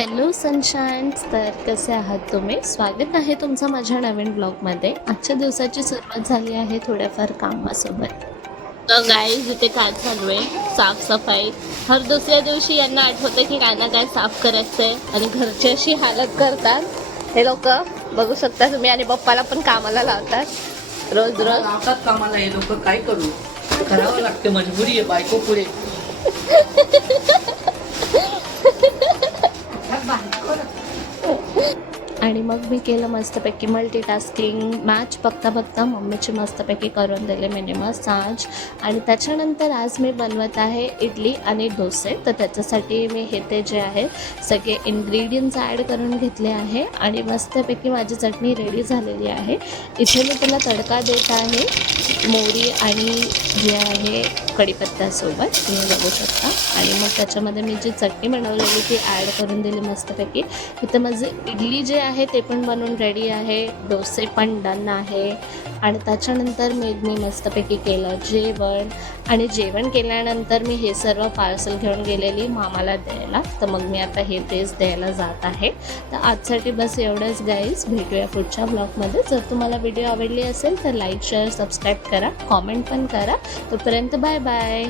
Hello सनशाईन्स, तर कसे आहात तुम्ही? स्वागत आहे तुमचं माझ्या नवीन ब्लॉगमध्ये. आजच्या दिवसाची सुरुवात झाली आहे थोड्याफार कामासोबत. तर गाईज इथे काय चालू आहे? साफसफाई. हर दुसऱ्या दिवशी यांना आठवतं की काय ना काय साफ करायचं आहे आणि घरची अशी हालत करतात. हे लोक बघू शकता तुम्ही, आणि पप्पाला पण कामाला लावतात रोज रोज. लावतात कामाला हे लोक, काय करू, करावं लागते, मजबुरी आहे, बायको पुढे. आणि मग मी केलं मस्तपैकी मल्टीटास्किंग. मॅच बघता बघता मम्मीची मस्तपैकी करून दिले मिनी मसाज. आणि त्याच्यानंतर आज मी बनवत आहे इडली आणि डोसे. तर त्याच्यासाठी मी हे ते जे आहे सगळे इन्ग्रेडियंट्स ॲड करून घेतले आहे आणि मस्तपैकी माझी चटणी रेडी झालेली आहे. इथे मी त्याला तडका देत आहे मोहरी आणि जे आहे कढीपत्त्यासोबत, तुम्ही बघू शकता. आणि मग त्याच्यामध्ये मी जी चटणी बनवलेली ती ॲड करून दिली मस्तपैकी. इथं माझे इडली जे आहे ते पण बनवून रेडी आहे, डोसे पण डन आहे. आणि त्याच्यानंतर मी मस्तपैकी केलं जेवण. आणि जेवण केल्यानंतर मी हे सर्व पार्सल घेऊन गेलेली मामाला द्यायला. तर मग मी आता हे तेच द्यायला जात आहे. तर आजसाठी बस एवढंच गाईज. भेटूया पुढच्या ब्लॉगमध्ये. जर तुम्हाला व्हिडिओ आवडली असेल तर लाईक शेअर सबस्क्राईब करा, कॉमेंट पण करा. तोपर्यंत बाय बाय.